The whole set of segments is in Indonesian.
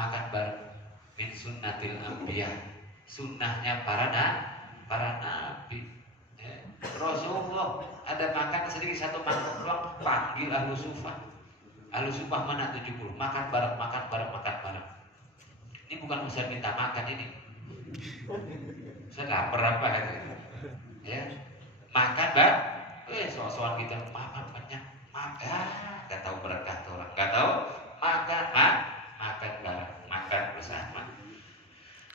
makan bareng. Min sunnatil anbiya, sunnahnya para nabi. Rasulullah ada makan sedikit satu mangkok doang, panggil ahlu sufah. Ahlu sufah mana 70, makan bareng. Ini bukan usah minta makan ini. Saya lapar apa gitu. Ya, makan bareng. Soal kita maaf banyak, maaf nggak tahu berkah tuh orang, nggak tahu makan bareng, makan bersama.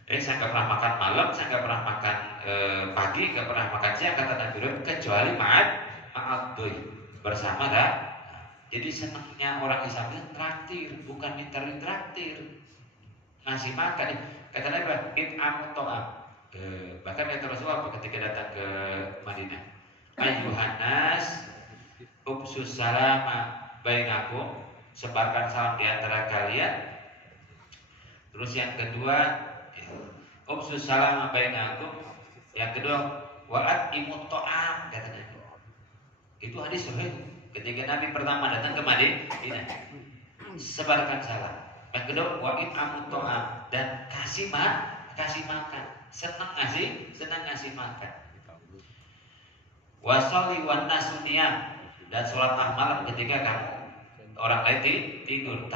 Saya nggak pernah makan malam, saya nggak pernah makan pagi, nggak pernah makan siang kata Nabi kecuali ma'adoi bersama dah. Jadi senangnya orang Islam itu traktir, bukan minta traktir, ngasih makan. Kata Nabi it'amut ta'am. Bahkan kata Rasulullah ketika datang ke Madinah, ayyuhan nas ubsus salama bainakum, sebarkan salam di antara kalian. Terus yang kedua ubsus salama bainakum, yang kedua wa'at imut ta'am, kata Nabi. Itu hadis sahih. Ketika Nabi pertama datang ke Madinah, sebarkan salam. Yang kedua wa'it amut ta'am, dan kasih makan. Senang ngasih makan. Wasolli wan nasuniyam, dan sholat malam ketika kamu orang lain tidur.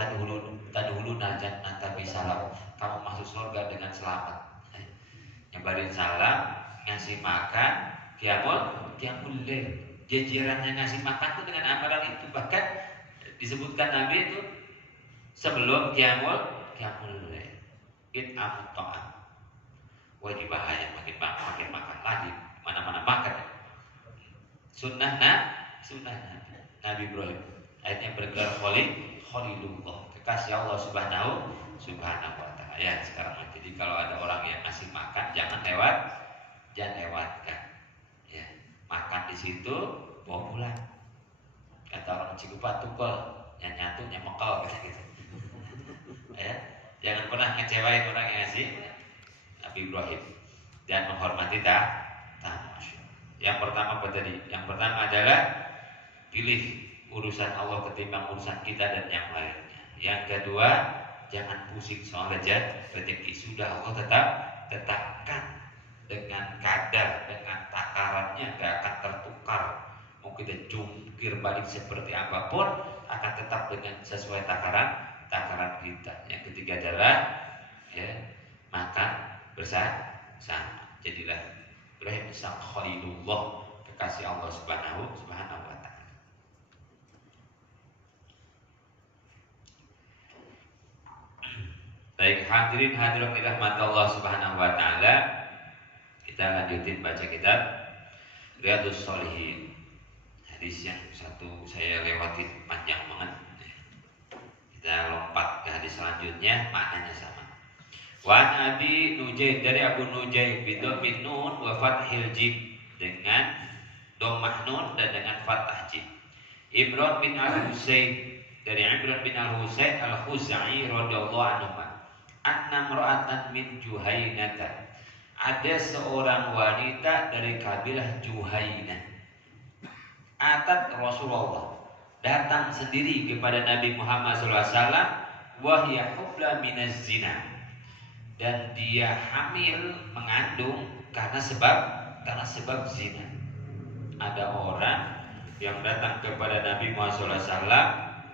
Tadhulu najat nabi salam, kamu masuk surga dengan selamat. Nyebarin salam, ngasih makan, qiyamul lail. Jajarannya ngasih makan itu dengan amalan itu. Bahkan disebutkan Nabi itu sebelum qiyamul lail, it'amut ta'am. Wajib bahaya, makin makan lagi, mana-mana makan. Sunnah Nabi Ibrahim. Ayatnya bergelar Khalilullah, kekasih Allah Subhanahu wa ta'ala. Ya, sekarang jadi kalau ada orang yang ngasih makan jangan lewatkan. Ya, makan di situ bawa pulang. Kata orang Cikupa tukul, nyatu nyemekel gitu. Ya, jangan pernah ngecewain orang yang ngasih. Nabi Ibrahim dan menghormati tamu. Yang pertama apa tadi? Yang pertama adalah pilih urusan Allah ketimbang urusan kita dan yang lainnya. Yang kedua, jangan pusing soal rezeki. Sudah Allah tetapkan dengan kadar, dengan takarannya, gak akan tertukar. Mau kita jungkir balik seperti apapun, akan tetap dengan sesuai takaran kita. Yang ketiga adalah makan bersama. Jadilah Ibrahim sang Khalilullah, kekasih Allah Subhanahu wa ta'ala. Baik, hadirin hadirat dirahmati Allah Subhanahu wa ta'ala. Kita lanjutin baca kitab Riyadhus Shalihin. Hadis yang satu saya lewatin panjang banget. Kita lompat ke hadis selanjutnya, maknanya sama. Wa Abi Nujay, dari Abu Nujay bin Nun wa fathil jim, dengan dhammah nun dan dengan fathah jim. Imran bin Al-Husain, dari Imran bin Al-Husain Al-Khuzai radhiyallahu anhu, anna mar'atan min Juhainah, ada seorang wanita dari kabilah Juhainah, atat Rasulullah, datang sendiri kepada Nabi Muhammad SAW, wahya hubla minaz zina, dan dia hamil, mengandung karena sebab zina. Ada orang yang datang kepada Nabi Muhammad SAW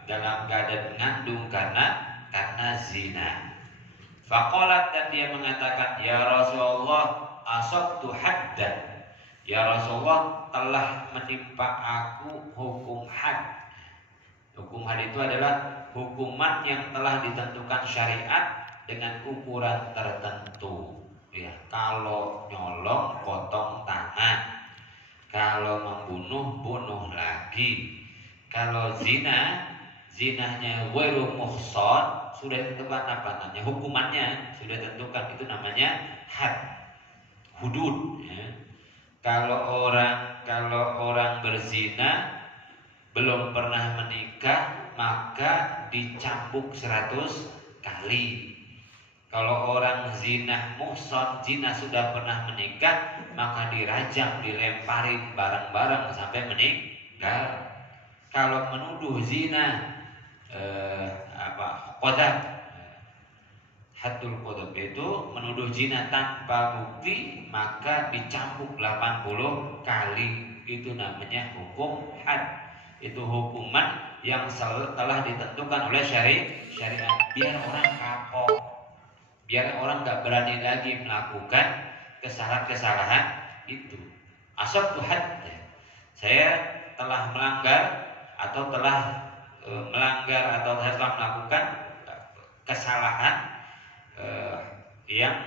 dalam keadaan mengandung karena zina. Faqalat, dan dia mengatakan, ya Rasulullah, asabtu haddan, ya Rasulullah, telah menimpa aku hukum had. Hukum had itu adalah hukuman yang telah ditentukan syariat dengan ukuran tertentu. Ya, kalau nyolong potong tangan, kalau membunuh bunuh lagi, kalau zinahnya ghairu muhsan, sudah ditentukan apa namanya, hukumannya sudah ditentukan, itu namanya had, hudud. Ya. Kalau orang berzina belum pernah menikah, maka dicambuk 100 kali. Kalau orang zina muhsan, zina sudah pernah menikah, maka dirajam, dilemparin barang-barang sampai meninggal. Kalau menuduh zina qadzaf, Haddul qadhaf itu menuduh zina tanpa bukti maka dicambuk 80 kali. Itu namanya hukum had. Itu hukuman yang telah ditentukan oleh syariat biar orang kapok, biar orang nggak berani lagi melakukan kesalahan-kesalahan itu. Asabtu had, saya telah melanggar atau telah melanggar atau saya telah melakukan kesalahan yang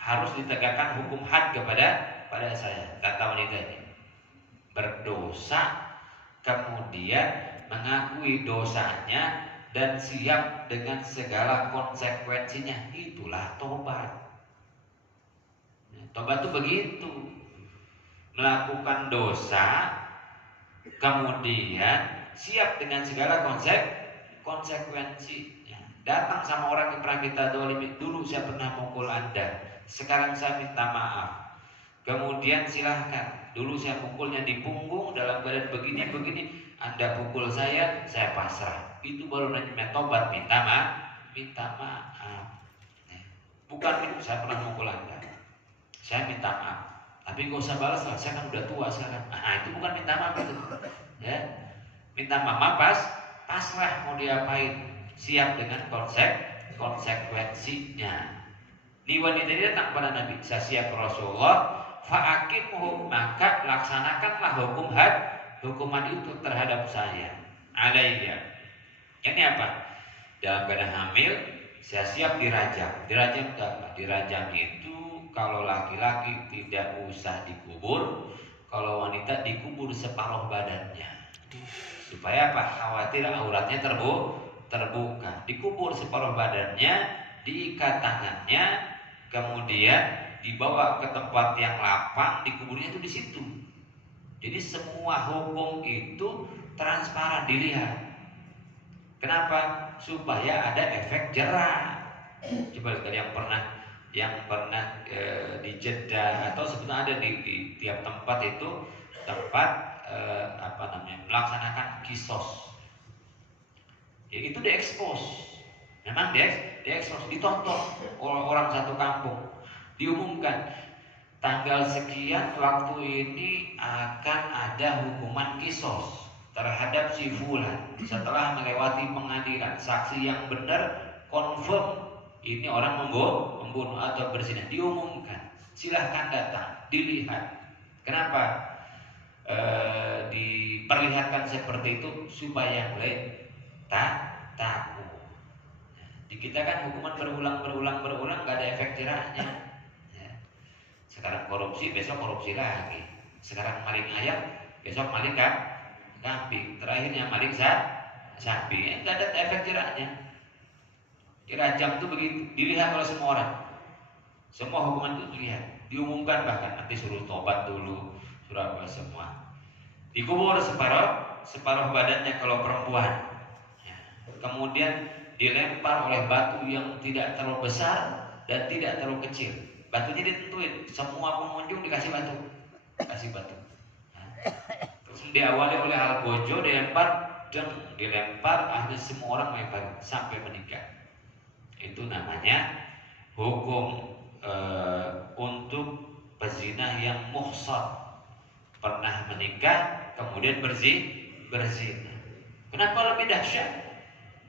harus ditegakkan hukum had pada saya. Kata wanita ini berdosa kemudian mengakui dosanya dan siap dengan segala konsekuensinya, itulah tobat. Tobat itu begitu, melakukan dosa kemudian siap dengan segala konsekuensinya. Datang sama orang yang pernah kita dolimi, dulu saya pernah mukul Anda, sekarang saya minta maaf. Kemudian silahkan, dulu saya pukulnya di punggung dalam keadaan begini, Anda pukul saya pasrah. Itu baru namanya tobat, minta maaf. Bukan itu, saya pernah mukul Anda, saya minta maaf, tapi gak usah balas lah, saya kan udah tua sekarang. Itu bukan minta maaf itu. Ya, minta maaf pasrah, mau diapain, siap dengan konsekuensinya. Di wanita ini datang pada Nabi, saya siap Rasulullah, fa'aqimhu, maka laksanakanlah hukuman itu terhadap saya. Alayya. Ini apa? Dalam keadaan hamil, saya siap dirajam. Dirajam apa? Dirajam itu kalau laki-laki tidak usah dikubur, kalau wanita dikubur separuh badannya. Supaya apa? Khawatir auratnya terbuka. Dikubur separuh badannya, diikat tangannya, kemudian dibawa ke tempat yang lapang, dikuburnya itu di situ. Jadi semua hukum itu transparan dilihat. Kenapa? Supaya ada efek jerah. Coba lihat yang pernah di Jeddah atau sebetulnya ada di tiap tempat itu tempat melaksanakan kisos. Ya, itu diekspos. Memang diekspos, ditonton oleh orang satu kampung. Diumumkan tanggal sekian waktu ini akan ada hukuman kisos terhadap si fulan setelah melewati pengadilan, saksi yang benar confirm ini orang membunuh atau berzina, diumumkan. Silahkan datang, dilihat. Kenapa diperlihatkan seperti itu? Supaya yang lain takut. Di kita kan hukuman berulang nggak ada efek jerahnya. Sekarang korupsi, besok korupsi lagi. Sekarang maling ayam, besok maling kambing. Terakhirnya maling sapi. Nggak ada efek jerahnya. Dirajam itu begitu, dilihat oleh semua orang. Semua hukuman itu dilihat, diumumkan, bahkan nanti suruh tobat dulu, suruh apa semua. Dikubur separuh badannya kalau perempuan. Kemudian dilempar oleh batu yang tidak terlalu besar dan tidak terlalu kecil. Batunya ditentuin, semua pengunjung dikasih batu. Terus diawali oleh Al-Bojo, dilempar, akhirnya semua orang melempar sampai menikah. Itu namanya hukum untuk pezina yang muhsan, pernah menikah kemudian berzina. Kenapa lebih dahsyat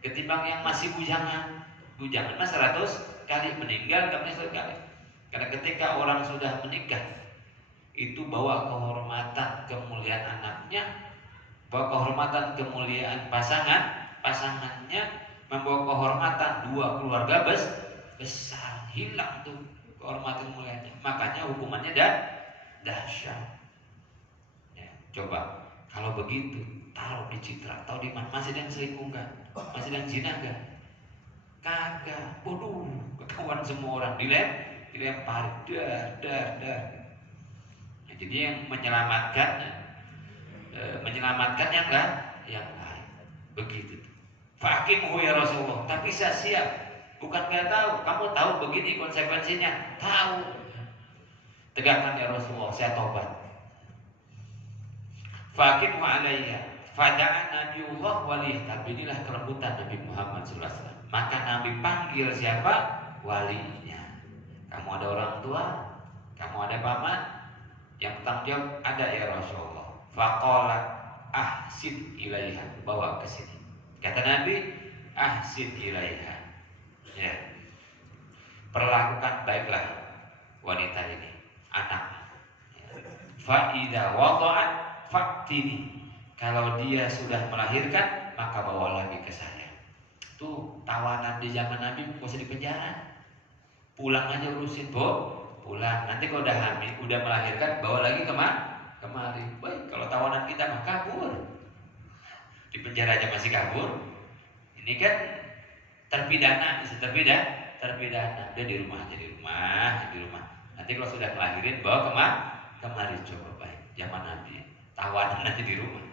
ketimbang yang masih bujangan? Bujangan mah 100 kali, meninggal kemudian 100 kali. Karena ketika orang sudah menikah, itu bawa kehormatan kemuliaan anaknya, bawa kehormatan kemuliaan pasangannya, membawa kehormatan dua keluarga besar. Hilang tuh kehormatan mulianya. Makanya hukumannya dahsyat. Ya, coba kalau begitu taruh di Citra, tahu di mana? Masih ada yang selingkuh kan? Masih ada yang zina kan? Kagak. Waduh, ketahuan semua orang, dilempar, dar. Nah, jadi yang menyelamatkan yang lain. Begitu. Faqimhu ya Rasulullah. Tapi saya siap. Bukan nggak tahu. Kamu tahu begini konsekuensinya. Tahu. Tegakkan ya Rasulullah. Saya tobat. Faqimhu alayya. Fada'a Nabiullah waliyah. Tapi inilah kelembutan Nabi Muhammad SAW. Maka Nabi panggil siapa? walinya. Kamu ada orang tua, kamu ada paman, yang bertanggung jawab ada ya Rasulullah. Faqala ahsin ilaiha, bawa ke sini. Kata Nabi, ahsin ilaiha. Ya. Perlakukan baiklah wanita ini, anak. Fa idza wada'at fa'tini. Kalau dia sudah melahirkan, maka bawa lagi ke saya. Tuh tawanan di zaman Nabi nggak usah di penjara. Pulang aja urusin, pulang. Nanti kalau udah hamil, udah melahirkan, bawa lagi kemari. Baik, kalau tawanan kita mah kabur. Di penjara aja masih kabur. Ini kan terpidana. Dia di rumah aja, di rumah. Nanti kalau sudah melahirin, bawa kemari. Coba baik. Zaman Nabi, tawanan nanti di rumah.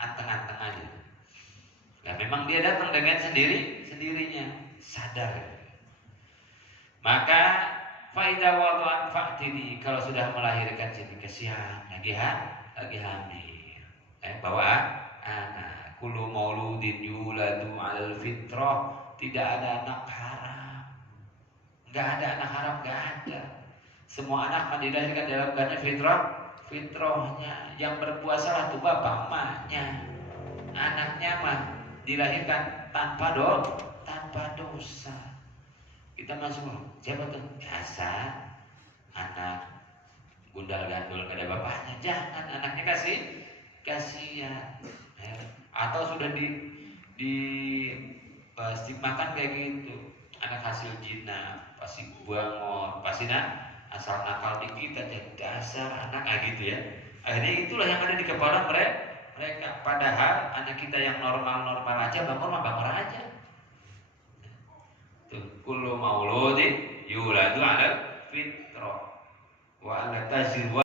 Anteng-anteng aja. Nah, memang dia datang dengan sendirinya, sadar. Maka faida wada'at fa'tini, kalau sudah melahirkan sini kesian, lagi hamil. Bawa anak. Kullu mauludin yuladu 'alal fitrah, tidak ada anak haram. Enggak ada anak haram, enggak ada. Semua anak dilahirkan dalam keadaan fitrahnya. Yang berpuasa lah tuh bapak emaknya. Anaknya mah dilahirkan tanpa dosa. Kita masuk, siapa tuh? Biasa anak gundal gandul kada bapaknya. Jangan, anaknya kasihan. Atau sudah di stigmakan kayak gitu. Anak hasil zina, pasti buangon, pasti asal nakal dikit aja, dasar anak gitu ya. Akhirnya itulah yang ada di kepala mereka. Padahal anak kita yang normal aja, bangor aja. Tuh, kullu mauludin yuladu 'alal fitrah wa ala tazir